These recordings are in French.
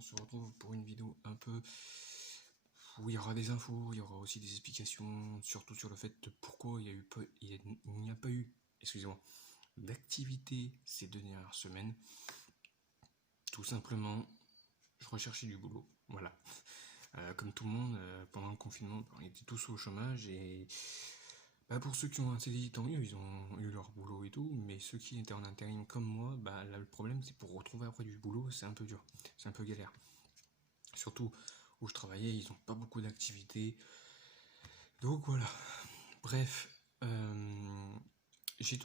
on se retrouve pour une vidéo un peu où il y aura des infos, il y aura aussi des explications, surtout sur le fait de pourquoi il n'y a pas eu, excusez-moi, d'activité ces 2 dernières semaines. Tout simplement, je recherchais du boulot, voilà. Comme tout le monde, pendant le confinement, on était tous au chômage et pour ceux qui ont un CDI, tant mieux, ils ont eu leur boulot et tout, mais ceux qui étaient en intérim comme moi, là, le problème c'est pour retrouver après du boulot, c'est un peu dur, c'est un peu galère. Surtout où je travaillais, ils n'ont pas beaucoup d'activités. Donc voilà. Bref, j'ai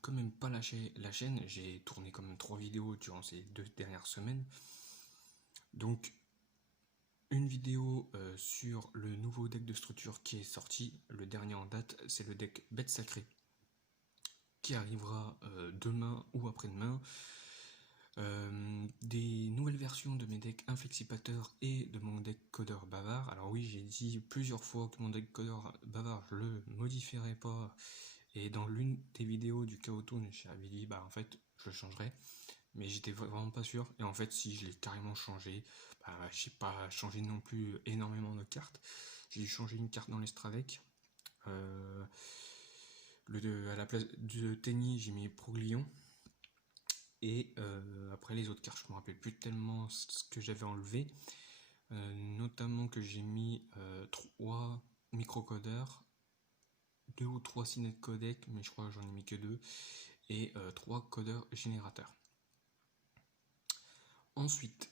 quand même pas lâché la chaîne. J'ai tourné quand même 3 vidéos durant ces 2 dernières semaines. Donc une vidéo sur le nouveau deck de structure qui est sorti. Le dernier en date, c'est le deck Bête Sacrée qui arrivera demain ou après-demain. Des nouvelles versions de mes decks inflexipateur et de mon deck codeur bavard. Alors oui, j'ai dit plusieurs fois que mon deck codeur bavard, je le modifierai pas. Et dans l'une des vidéos du Chaotoon, j'avais dit, en fait, je le changerai. Mais j'étais vraiment pas sûr. Et en fait, si je l'ai carrément changé, j'ai pas changé non plus énormément de cartes. J'ai changé une carte dans l'Estradec. À la place de Tenny, j'ai mis Proglion. Et après les autres cartes, je me rappelle plus tellement ce que j'avais enlevé. Notamment que j'ai mis 3 microcodeurs, 2 ou 3 cinet codec, mais je crois que j'en ai mis que 2, et 3 codeurs générateurs. Ensuite,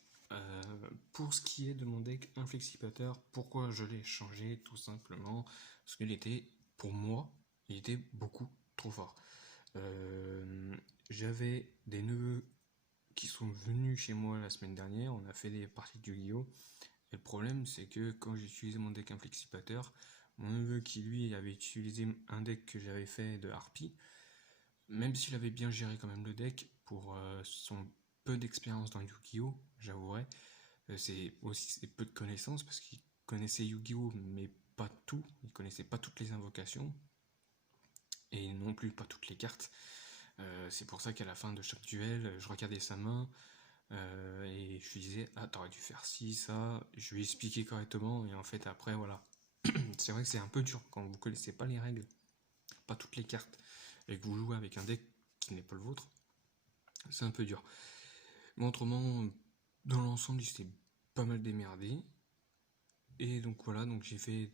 pour ce qui est de mon deck inflexipateur, pourquoi je l'ai changé? Tout simplement parce qu'il était, pour moi, il était beaucoup trop fort. J'avais des neveux qui sont venus chez moi la semaine dernière, on a fait des parties de Yu-Gi-Oh! Et le problème, c'est que quand j'ai utilisé mon deck inflexipateur, mon neveu qui lui avait utilisé un deck que j'avais fait de Harpie, même s'il avait bien géré quand même le deck pour son peu d'expérience dans Yu-Gi-Oh! J'avouerais, c'est aussi ses peu de connaissances parce qu'il connaissait Yu-Gi-Oh! Mais pas tout, il connaissait pas toutes les invocations et non plus pas toutes les cartes. C'est pour ça qu'à la fin de chaque duel, je regardais sa main et je lui disais t'aurais dû faire ci, ça, je lui expliquais correctement et en fait après voilà. C'est vrai que c'est un peu dur quand vous connaissez pas les règles, pas toutes les cartes, et que vous jouez avec un deck qui n'est pas le vôtre, c'est un peu dur. Mais autrement, dans l'ensemble, il s'était pas mal démerdé. Et donc voilà, donc j'ai fait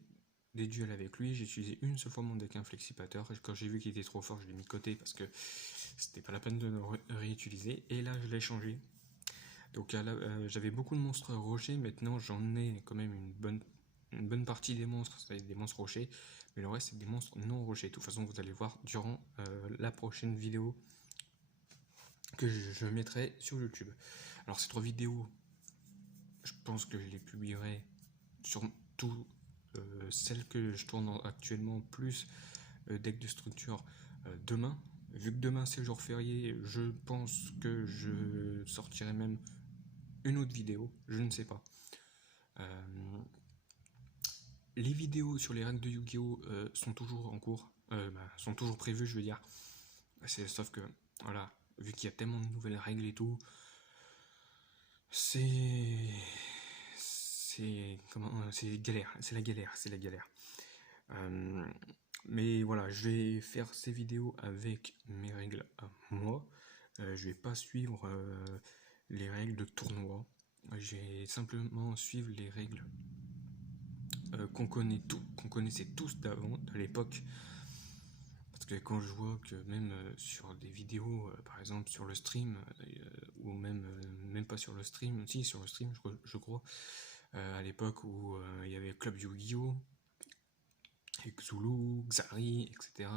des duels avec lui, j'ai utilisé une seule fois mon deck inflexipateur, et quand j'ai vu qu'il était trop fort, je l'ai mis de côté parce que c'était pas la peine de le réutiliser, et là je l'ai changé. Donc j'avais beaucoup de monstres rochers, maintenant j'en ai quand même une bonne partie des monstres, c'est des monstres rochers, mais le reste c'est des monstres non rochers. De toute façon, vous allez voir durant la prochaine vidéo que je mettrai sur YouTube. Alors ces 3 vidéos, je pense que je les publierai sur tout celles que je tourne actuellement, plus deck de structure demain. Vu que demain c'est jour férié, je pense que je sortirai même une autre vidéo, je ne sais pas. Les vidéos sur les règles de Yu-Gi-Oh! Sont toujours en cours, sont toujours prévues, je veux dire. Sauf que, voilà, vu qu'il y a tellement de nouvelles règles et tout, c'est galère, c'est la galère. Mais voilà, je vais faire ces vidéos avec mes règles à moi. Je vais pas suivre les règles de tournoi. Je vais simplement suivre les règles qu'on connaissait tous d'avant, de l'époque. Parce que quand je vois que même sur des vidéos, par exemple sur le stream, ou même pas sur le stream, si sur le stream je crois, à l'époque où il y avait Club Yu-Gi-Oh! Xulu, Xari, etc.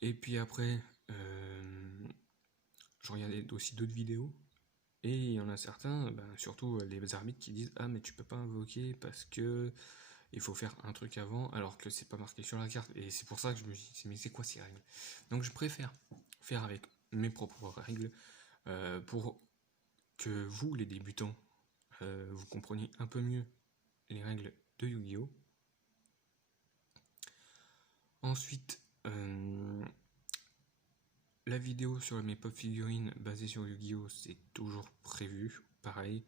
Et puis après, je regardais aussi d'autres vidéos, et il y en a certains, surtout les arbitres, qui disent mais tu peux pas invoquer parce que il faut faire un truc avant, alors que c'est pas marqué sur la carte. Et c'est pour ça que je me dis mais c'est quoi ces règles? Donc je préfère faire avec mes propres règles pour que vous, les débutants, vous compreniez un peu mieux les règles de Yu-Gi-Oh! Ensuite, la vidéo sur mes pop figurines basées sur Yu-Gi-Oh! C'est toujours prévu, pareil.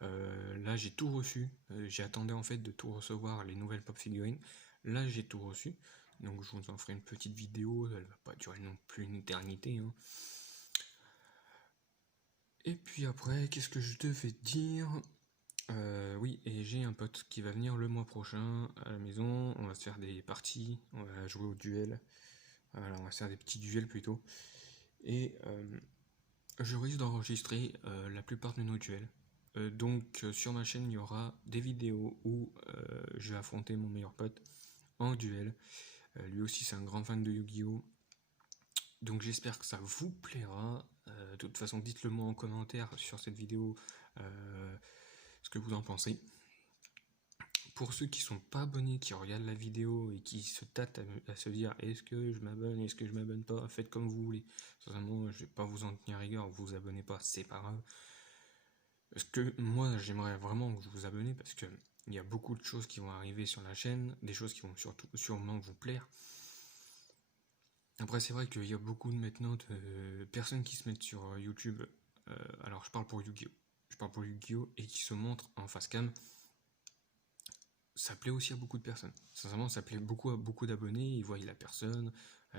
Là j'ai tout reçu, j'attendais en fait de tout recevoir, les nouvelles pop figurines. Là j'ai tout reçu, donc je vous en ferai une petite vidéo, elle va pas durer non plus une éternité, hein. Et puis après, qu'est-ce que je devais dire? Oui, et j'ai un pote qui va venir le mois prochain à la maison, on va se faire des parties, on va jouer au duel. Alors on va se faire des petits duels plutôt. Et je risque d'enregistrer la plupart de nos duels. Donc sur ma chaîne, il y aura des vidéos où je vais affronter mon meilleur pote en duel. Lui aussi, c'est un grand fan de Yu-Gi-Oh! Donc j'espère que ça vous plaira. De toute façon, dites-le moi en commentaire sur cette vidéo ce que vous en pensez. Pour ceux qui sont pas abonnés, qui regardent la vidéo et qui se tâtent à se dire est-ce que je m'abonne, est-ce que je m'abonne pas, faites comme vous voulez. Sincèrement, je vais pas vous en tenir rigueur, vous vous abonnez pas, c'est pas grave. Parce que moi, j'aimerais vraiment que vous vous abonnez parce que il y a beaucoup de choses qui vont arriver sur la chaîne, des choses qui vont surtout sûrement vous plaire. Après, c'est vrai qu'il y a beaucoup de maintenant de personnes qui se mettent sur YouTube. Alors, je parle pour Yu-Gi-Oh! Je parle pour Yu-Gi-Oh! Et qui se montrent en face cam. Ça plaît aussi à beaucoup de personnes. Sincèrement, ça plaît beaucoup à beaucoup d'abonnés. Ils voient la personne pas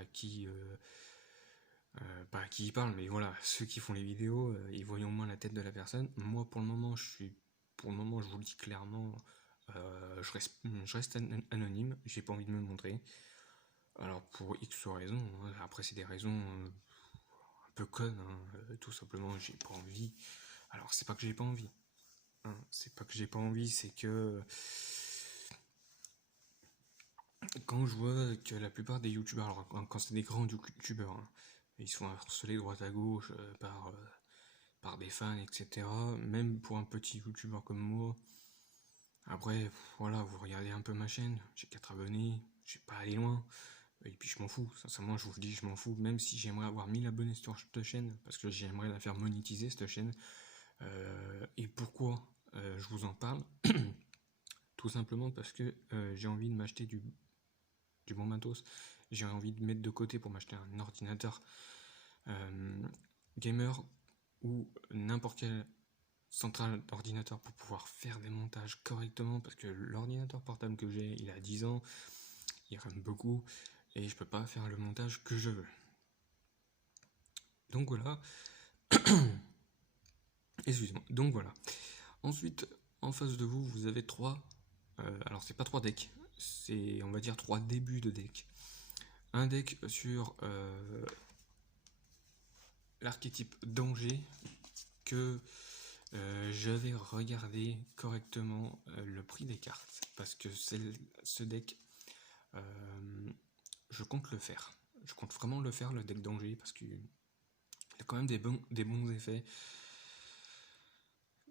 à qui ils parlent, mais voilà, ceux qui font les vidéos, ils voient au moins la tête de la personne. Moi, pour le moment, je vous le dis clairement, je reste anonyme. J'ai pas envie de me montrer. Alors pour X raisons, hein, après c'est des raisons un peu connes, hein, tout simplement, j'ai pas envie. Alors c'est pas que j'ai pas envie, hein, c'est pas que j'ai pas envie, c'est que quand je vois que la plupart des youtubeurs, alors quand c'est des grands youtubeurs, hein, ils se font harceler droite à gauche par des fans, etc. Même pour un petit youtubeur comme moi. Après, voilà, vous regardez un peu ma chaîne, j'ai 4 abonnés, j'ai pas allé loin. Et puis je m'en fous, sincèrement, je vous le dis, je m'en fous. Même si j'aimerais avoir 1000 abonnés sur cette chaîne, parce que j'aimerais la faire monétiser cette chaîne. Et pourquoi je vous en parle? Tout simplement parce que j'ai envie de m'acheter du bon matos. J'ai envie de mettre de côté pour m'acheter un ordinateur gamer ou n'importe quelle centrale d'ordinateur pour pouvoir faire des montages correctement. Parce que l'ordinateur portable que j'ai, il a 10 ans, il rame beaucoup et je peux pas faire le montage que je veux. Donc voilà. Excusez-moi. Donc voilà. Ensuite, en face de vous, vous avez trois. Alors c'est pas trois decks, c'est on va dire trois débuts de deck. Un deck sur l'archétype danger que j'avais regardé correctement le prix des cartes parce que ce deck je compte le faire. Je compte vraiment le faire, le deck danger, parce qu'il a quand même des bons effets.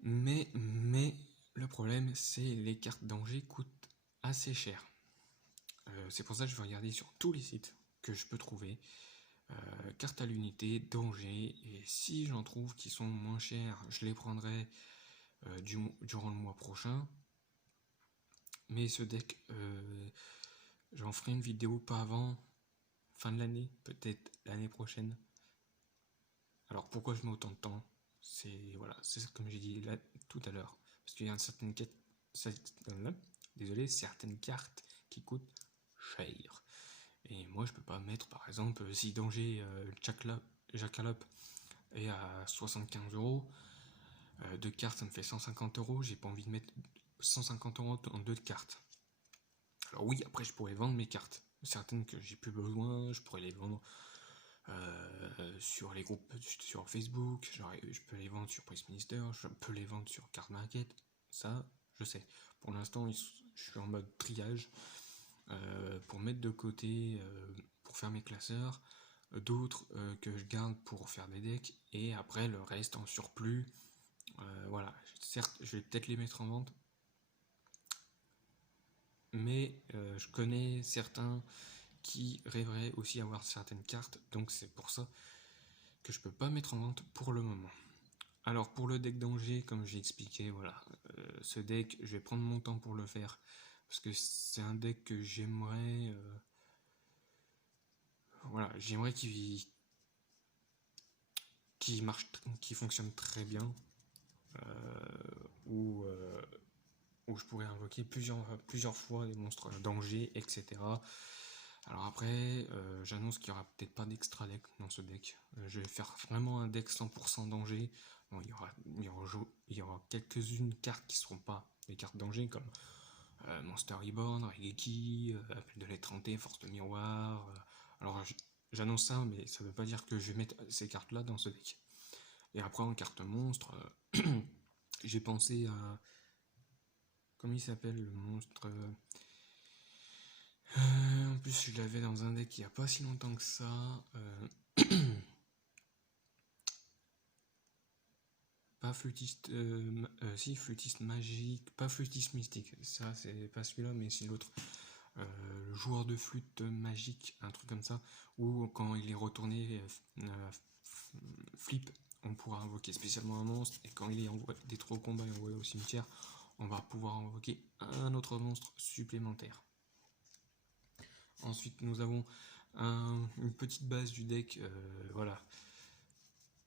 Mais le problème, c'est les cartes danger coûtent assez cher. C'est pour ça que je vais regarder sur tous les sites que je peux trouver. Cartes à l'unité, danger, et si j'en trouve qui sont moins chers, je les prendrai durant le mois prochain. Mais ce deck, j'en ferai une vidéo pas avant fin de l'année, peut-être l'année prochaine. Alors pourquoi je mets autant de temps? C'est voilà, c'est comme j'ai dit là tout à l'heure, parce qu'il y a certaines cartes qui coûtent cher. Et moi je peux pas mettre par exemple si danger Jackalope est à 75 €, deux cartes ça me fait 150 €, j'ai pas envie de mettre 150 € en deux cartes. Alors oui, après je pourrais vendre mes cartes, certaines que j'ai plus besoin, je pourrais les vendre sur les groupes sur Facebook, je peux les vendre sur Price Minister, je peux les vendre sur Card Market, ça je sais. Pour l'instant, je suis en mode triage pour mettre de côté, pour faire mes classeurs, d'autres que je garde pour faire des decks, et après le reste en surplus. Voilà, certes, je vais peut-être les mettre en vente, mais je connais certains qui rêveraient aussi avoir certaines cartes, donc c'est pour ça que je peux pas mettre en vente pour le moment. Alors pour le deck danger, comme j'ai expliqué, voilà, ce deck, je vais prendre mon temps pour le faire parce que c'est un deck que j'aimerais, voilà, j'aimerais qu'il marche, qu'il fonctionne très bien. où je pourrais invoquer plusieurs fois des monstres danger, etc. Alors après, j'annonce qu'il n'y aura peut-être pas d'extra deck dans ce deck. Je vais faire vraiment un deck 100% danger. Bon, il y aura quelques-unes cartes qui ne seront pas des cartes danger, comme Monster Reborn, Raigeki, Appel de l'être hanté, Force de miroir. Alors j'annonce ça, mais ça ne veut pas dire que je vais mettre ces cartes-là dans ce deck. Et après, en carte monstre, j'ai pensé à... Comment il s'appelle le monstre En plus, je l'avais dans un deck il n'y a pas si longtemps que ça. Pas flûtiste, si flûtiste magique, pas flûtiste mystique. Ça, c'est pas celui-là, mais c'est l'autre. Le joueur de flûte magique, un truc comme ça. Ou quand il est retourné flip, on pourra invoquer spécialement un monstre. Et quand il est détruit au combat et envoyé au cimetière, on va pouvoir invoquer un autre monstre supplémentaire. Ensuite, nous avons une petite base du deck, voilà.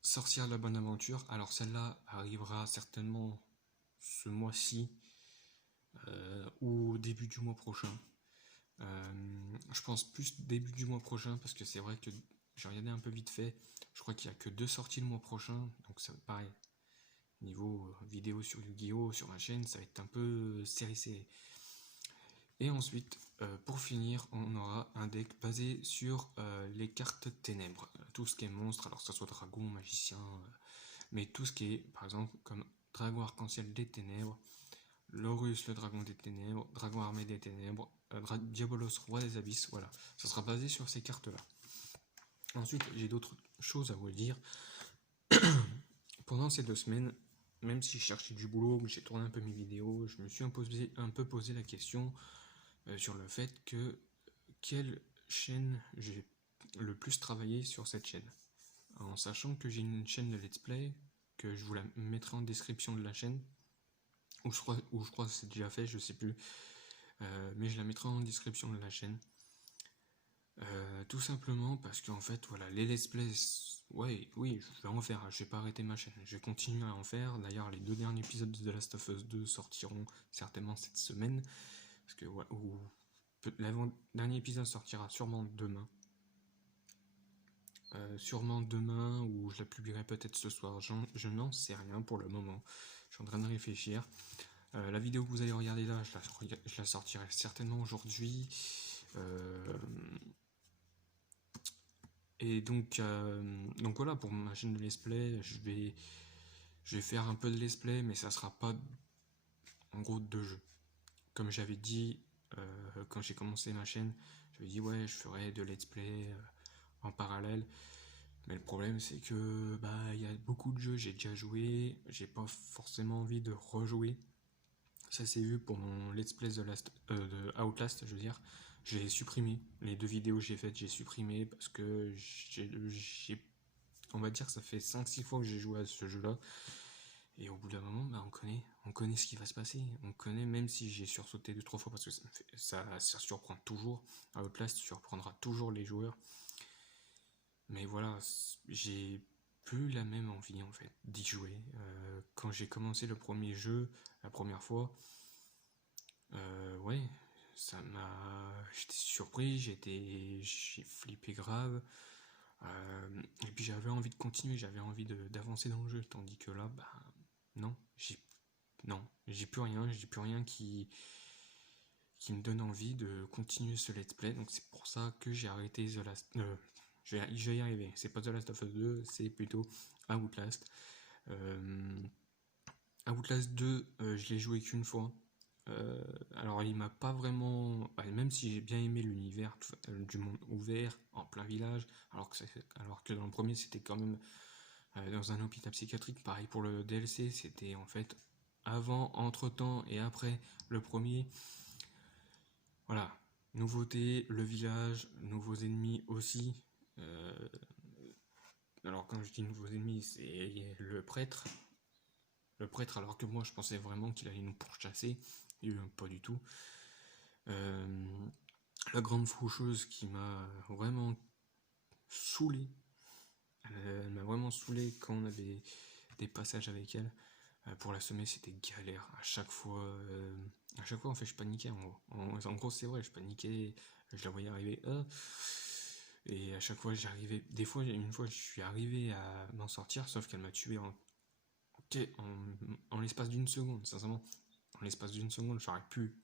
Sorcière de la bonne aventure. Alors celle-là arrivera certainement ce mois-ci ou début du mois prochain. Je pense plus début du mois prochain parce que c'est vrai que j'ai regardé un peu vite fait. Je crois qu'il n'y a que 2 sorties le mois prochain. Donc ça pareil. Niveau vidéo sur Yu-Gi-Oh! Sur ma chaîne, ça va être un peu serré. Et ensuite, pour finir, on aura un deck basé sur les cartes ténèbres. Tout ce qui est monstre, alors que ce soit dragon, magicien, mais tout ce qui est, par exemple, comme dragon arc-en-ciel des ténèbres, Lorus, le dragon des ténèbres, dragon armé des ténèbres, Diabolos, roi des abysses, voilà. Ça sera basé sur ces cartes-là. Ensuite, j'ai d'autres choses à vous dire. Pendant ces 2 semaines, même si je cherchais du boulot, que j'ai tourné un peu mes vidéos, je me suis un peu posé la question sur le fait que quelle chaîne j'ai le plus travaillé sur cette chaîne. En sachant que j'ai une chaîne de let's play, que je vous la mettrai en description de la chaîne, ou je crois que c'est déjà fait, je sais plus, mais je la mettrai en description de la chaîne. Tout simplement parce qu'en fait, voilà, les let's play, ouais, oui, je vais en faire, je vais pas arrêter ma chaîne, je vais continuer à en faire. D'ailleurs, les 2 derniers épisodes de The Last of Us 2 sortiront certainement cette semaine, parce que ouais, l'avant-dernier épisode sortira sûrement demain. Sûrement demain, ou je la publierai peut-être ce soir, je n'en sais rien pour le moment, je suis en train de réfléchir. La vidéo que vous allez regarder là, je la sortirai certainement aujourd'hui. Et donc voilà, pour ma chaîne de let's play, je vais faire un peu de let's play, mais ça sera pas en gros 2 jeux. Comme j'avais dit quand j'ai commencé ma chaîne, j'avais dit ouais, je ferai de let's play en parallèle. Mais le problème, c'est que il y a beaucoup de jeux, j'ai déjà joué, j'ai pas forcément envie de rejouer. Ça s'est vu pour mon let's play de Outlast, je veux dire. J'ai supprimé les 2 vidéos que j'ai faites, j'ai supprimé parce que on va dire que ça fait 5-6 fois que j'ai joué à ce jeu-là. Et au bout d'un moment, on connaît ce qui va se passer. On connaît, même si j'ai sursauté 2-3 fois parce que ça surprend toujours. Outlast surprendra toujours les joueurs. Mais voilà, j'ai plus la même envie en fait d'y jouer. Quand j'ai commencé le premier jeu, la première fois, ouais, j'étais surpris, j'ai flippé grave. Et puis j'avais envie de continuer, j'avais envie d'avancer dans le jeu, tandis que là, non, j'ai plus rien qui me donne envie de continuer ce let's play. Donc c'est pour ça que j'ai arrêté The Last. Je vais y arriver. C'est pas The Last of Us 2, c'est plutôt Outlast. Outlast 2, je l'ai joué qu'une fois. Alors il m'a pas vraiment, même si j'ai bien aimé l'univers du monde ouvert en plein village, alors que dans le premier c'était quand même dans un hôpital psychiatrique. Pareil pour le DLC, c'était en fait avant, entre temps et après le premier. Voilà, nouveauté, le village, nouveaux ennemis aussi. Alors quand je dis nouveaux ennemis, c'est le prêtre. Le prêtre, alors que moi je pensais vraiment qu'il allait nous pourchasser. Et pas du tout. La grande faucheuse qui m'a vraiment saoulé. Elle m'a vraiment saoulé quand on avait des passages avec elle. Pour la semer, c'était galère. À chaque fois, en fait, je paniquais. En gros, c'est vrai, je paniquais. Je la voyais arriver. Et à chaque fois, j'arrivais. Des fois, une fois, je suis arrivé à m'en sortir, sauf qu'elle m'a tué en l'espace d'une seconde. Sincèrement, en l'espace d'une seconde, j'aurais pu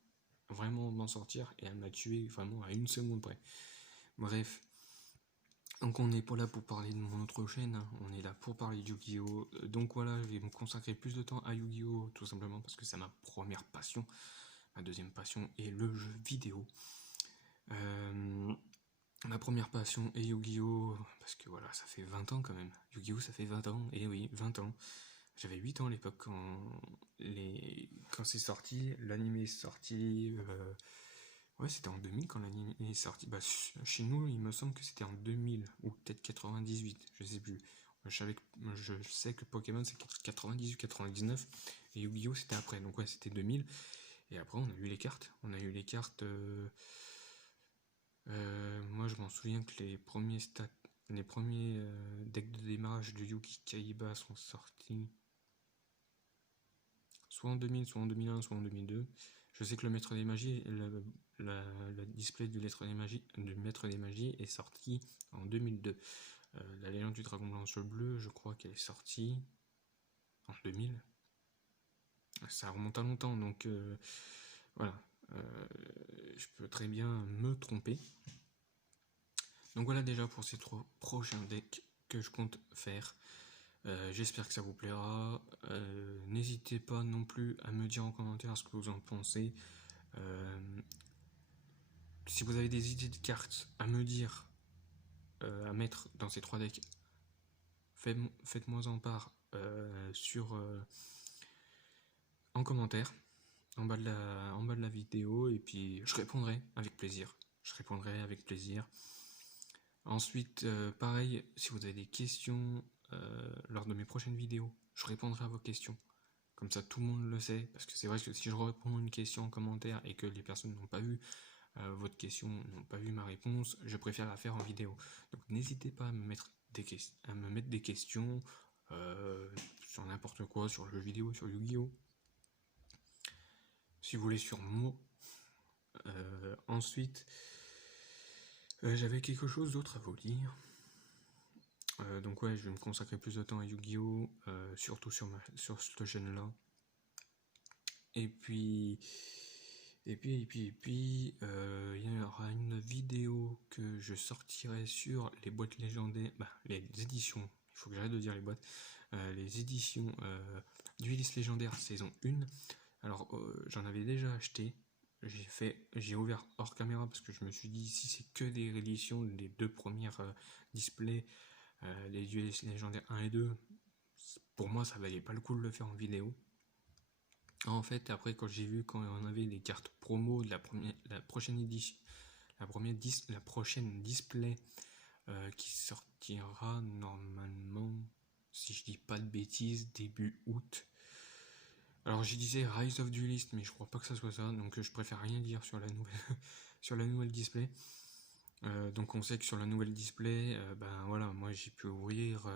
vraiment m'en sortir. Et elle m'a tué vraiment à une seconde près. Bref. Donc on n'est pas là pour parler de mon autre chaîne, hein. On est là pour parler de Yu-Gi-Oh! Donc voilà, je vais me consacrer plus de temps à Yu-Gi-Oh! Tout simplement parce que c'est ma première passion. Ma deuxième passion est le jeu vidéo. Euh, Ma première passion est Yu-Gi-Oh! Parce que voilà, ça fait 20 ans quand même. Yu-Gi-Oh! Ça fait 20 ans, et oui, 20 ans. J'avais 8 ans à l'époque quand c'est sorti, l'anime est sorti. Ouais, c'était en 2000 quand l'anime est sorti. Bah, chez nous, il me semble que c'était en 2000 ou peut-être 98, je sais plus. Je sais que Pokémon c'est 98-99 et Yu-Gi-Oh! C'était après. Donc ouais, c'était 2000. Et après, on a eu les cartes. On a eu les cartes. Moi, je m'en souviens que les premiers decks de démarrage de Yugi Kaiba sont sortis soit en 2000, soit en 2001, soit en 2002. Je sais que le Maître des Magies, le display du Maître des Magies est sorti en 2002. La Légende du Dragon Blanc sur le bleu, je crois qu'elle est sortie en 2000. Ça remonte à longtemps, donc voilà. Je peux très bien me tromper. Donc voilà déjà pour ces 3 prochains decks que je compte faire. J'espère que ça vous plaira. N'hésitez pas non plus à me dire en commentaire ce que vous en pensez. Si vous avez des idées de cartes à me dire, à mettre dans ces 3 decks, faites-moi en part en commentaire, en bas de la vidéo, et puis je répondrai avec plaisir. Ensuite, pareil, si vous avez des questions lors de mes prochaines vidéos, je répondrai à vos questions. Comme ça, tout le monde le sait. Parce que c'est vrai que si je réponds à une question en commentaire et que les personnes n'ont pas vu votre question, n'ont pas vu ma réponse, je préfère la faire en vidéo. Donc n'hésitez pas à me mettre des questions sur n'importe quoi, sur le jeu vidéo, sur Yu-Gi-Oh! Si vous voulez sur moi. Ensuite, j'avais quelque chose d'autre à vous dire. Donc ouais, je vais me consacrer plus de temps à Yu-Gi-Oh! Surtout sur cette chaîne-là. Et puis, il y aura une vidéo que je sortirai sur les boîtes légendaires, les éditions, il faut que j'arrête de dire les boîtes, les éditions Duelist légendaire saison 1. Alors, j'en avais déjà acheté, j'ai ouvert hors caméra parce que je me suis dit, si c'est que des rééditions des 2 premières displays, les Duelist légendaires 1 et 2, pour moi ça valait pas le coup de le faire en vidéo. En fait, après, quand j'ai vu quand on avait les cartes promo de la prochaine édition, la prochaine display qui sortira normalement, si je dis pas de bêtises, début août. Alors, j'y disais Rise of Duelist, mais je crois pas que ça soit ça, donc je préfère rien dire sur la nouvelle, sur la nouvelle display. Donc on sait que sur la nouvelle display, voilà, moi j'ai pu ouvrir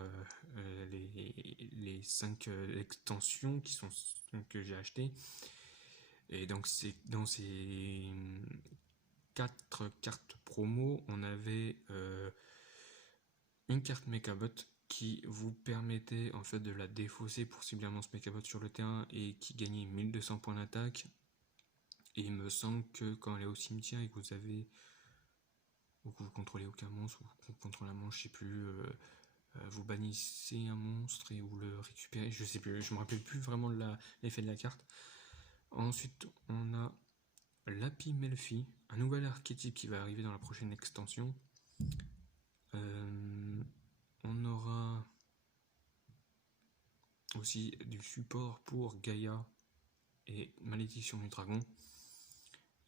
les 5 extensions que j'ai achetées. Et donc c'est dans ces 4 cartes promo, on avait une carte Mechabot qui vous permettait en fait de la défausser pour cibler un monstre Mechabot sur le terrain et qui gagnait 1200 points d'attaque. Et il me semble que quand elle est au cimetière et que vous contrôlez aucun monstre, ou vous contrôlez un monstre, je sais plus, vous bannissez un monstre et vous le récupérez, je sais plus, je me rappelle plus vraiment de l'effet de la carte. Ensuite, on a Lapi Melfi, un nouvel archétype qui va arriver dans la prochaine extension. On aura aussi du support pour Gaïa et Malédiction du Dragon.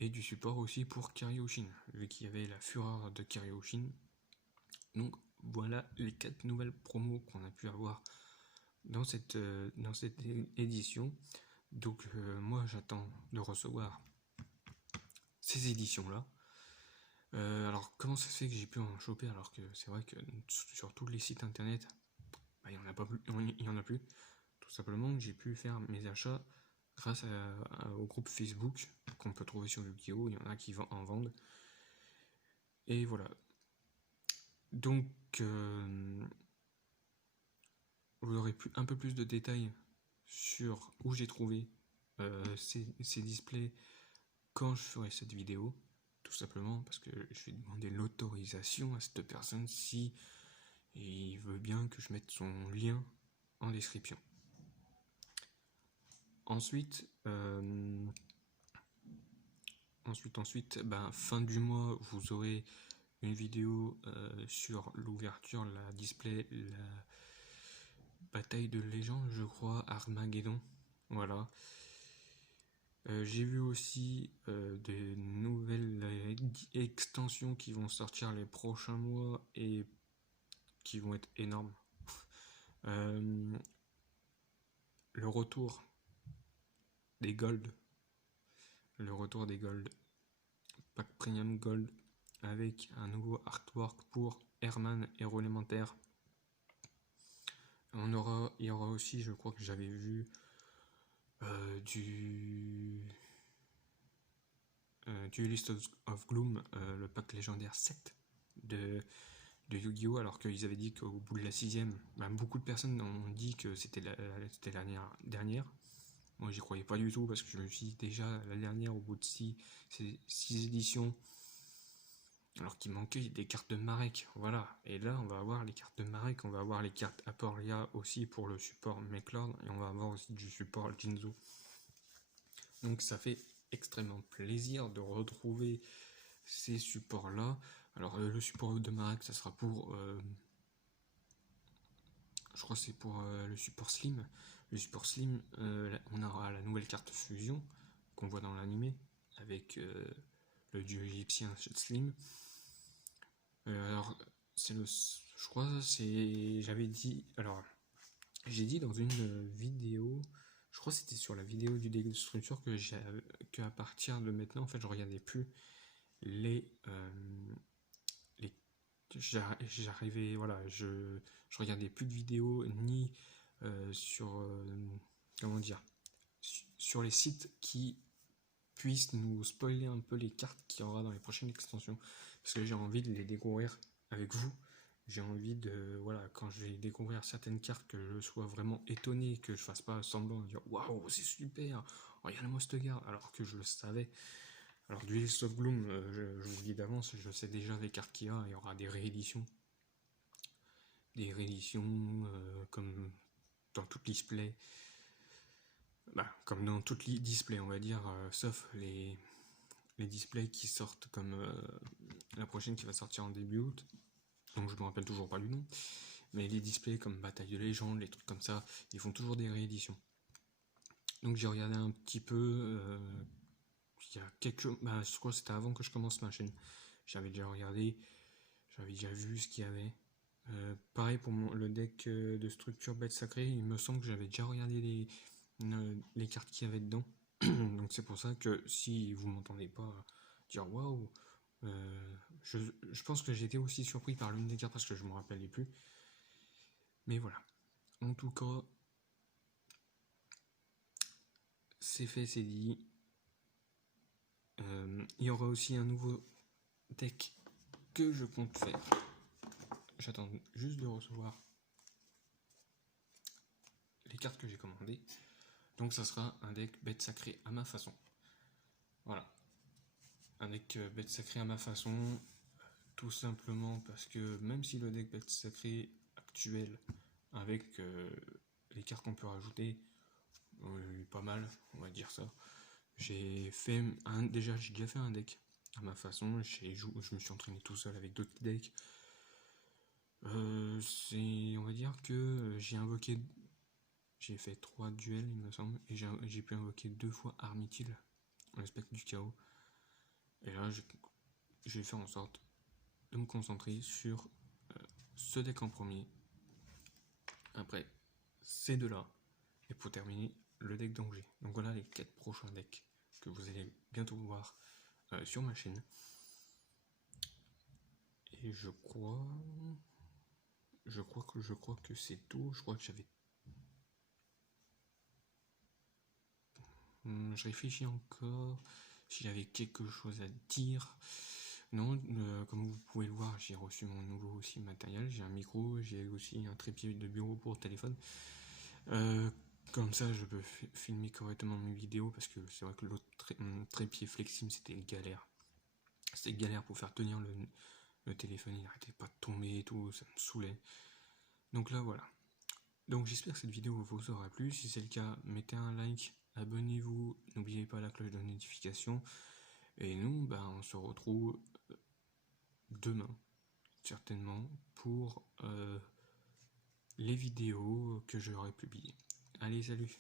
Et du support aussi pour Karyoshin, vu qu'il y avait la fureur de Karyoshin. Donc voilà les 4 nouvelles promos qu'on a pu avoir dans cette édition. Donc moi j'attends de recevoir ces éditions-là. Alors comment ça se fait que j'ai pu en choper alors que c'est vrai que sur tous les sites internet, il y en a plus, tout simplement que j'ai pu faire mes achats grâce au groupe Facebook qu'on peut trouver sur Yu-Gi-Oh! Il y en a qui en vendent. Et voilà. Donc, vous aurez un peu plus de détails sur où j'ai trouvé ces displays quand je ferai cette vidéo. Tout simplement parce que je vais demander l'autorisation à cette personne si il veut bien que je mette son lien en description. Ensuite, fin du mois, vous aurez une vidéo sur l'ouverture, la display, la bataille de légende, je crois, Armageddon. Voilà. J'ai vu aussi des nouvelles extensions qui vont sortir les prochains mois et qui vont être énormes. Le retour des Gold. Le retour des Gold. Pack Premium Gold avec un nouveau artwork pour Herman, héros élémentaire. Il y aura aussi, je crois que j'avais vu du List of Gloom, le pack légendaire 7 de Yu-Gi-Oh! Alors qu'ils avaient dit qu'au bout de la 6ème, beaucoup de personnes ont dit que c'était la dernière. Moi, j'y croyais pas du tout parce que je me suis dit déjà la dernière, au bout de 6 éditions, alors qu'il manquait des cartes de Marek. Voilà. Et là, on va avoir les cartes de Marek, on va avoir les cartes Aporia aussi pour le support Meklord et on va avoir aussi du support Jinzo. Donc, ça fait extrêmement plaisir de retrouver ces supports-là. Alors, le support de Marek, ça sera pour. Je crois que c'est pour le support Slim. Le support Slim, on aura la nouvelle carte fusion qu'on voit dans l'animé avec le dieu égyptien Slim. Alors, je crois, j'avais dit, alors, j'ai dit dans une vidéo, je crois que c'était sur la vidéo du dégât de structure que à partir de maintenant, en fait, je regardais plus j'arrivais, voilà, je regardais plus de vidéos ni sur, comment dire, sur les sites qui puissent nous spoiler un peu les cartes qu'il y aura dans les prochaines extensions, parce que j'ai envie de les découvrir avec vous. J'ai envie de, voilà, quand je vais découvrir certaines cartes, que je sois vraiment étonné, que je fasse pas semblant de dire waouh, c'est super, regarde-moi cette garde, alors que je le savais. Alors, du List of Gloom, je vous dis d'avance, je sais déjà les cartes qu'il y a, il y aura des rééditions. Des rééditions comme dans tout display. Comme dans tout display, on va dire, sauf les displays qui sortent comme la prochaine qui va sortir en début août, donc je me rappelle toujours pas du nom, mais les displays comme Bataille de légende, les trucs comme ça, ils font toujours des rééditions. Donc j'ai regardé un petit peu, il y a je crois que c'était avant que je commence ma chaîne, j'avais déjà regardé, j'avais déjà vu ce qu'il y avait. Pareil pour le deck de structure bête sacrée, il me semble que j'avais déjà regardé les cartes qu'il y avait dedans. Donc c'est pour ça que si vous m'entendez pas dire waouh, je pense que j'étais aussi surpris par l'une des cartes parce que je me rappelais plus. Mais voilà. En tout cas, c'est fait, c'est dit. Il y aura aussi un nouveau deck que je compte faire. J'attends juste de recevoir les cartes que j'ai commandées. Donc ça sera un deck bête sacrée à ma façon. Voilà. Un deck bête sacrée à ma façon, tout simplement parce que même si le deck bête sacrée actuel, avec les cartes qu'on peut rajouter, pas mal, on va dire ça. J'ai déjà fait un deck à ma façon, je me suis entraîné tout seul avec d'autres decks. On va dire que j'ai fait 3 duels, il me semble, et j'ai pu invoquer 2 fois Armityle, le spectre du chaos. Et là, je vais faire en sorte de me concentrer sur ce deck en premier. Après, ces deux-là. Et pour terminer, le deck d'Angers. Donc voilà les 4 prochains decks que vous allez bientôt voir sur ma chaîne. Et je crois que c'est tout. Je crois que j'avais Je réfléchis encore si j'avais quelque chose à dire. Non, comme vous pouvez le voir, j'ai reçu mon nouveau aussi matériel. J'ai un micro, j'ai aussi un trépied de bureau pour téléphone. Euh, Comme ça, je peux filmer correctement mes vidéos parce que c'est vrai que l'autre trépied flexible, c'était galère. C'était galère pour faire tenir le téléphone, il n'arrêtait pas de tomber et tout, ça me saoulait. Donc là, voilà. Donc j'espère que cette vidéo vous aura plu. Si c'est le cas, mettez un like, abonnez-vous, n'oubliez pas la cloche de notification. Et nous, on se retrouve demain, certainement, pour les vidéos que j'aurai publiées. Allez, salut!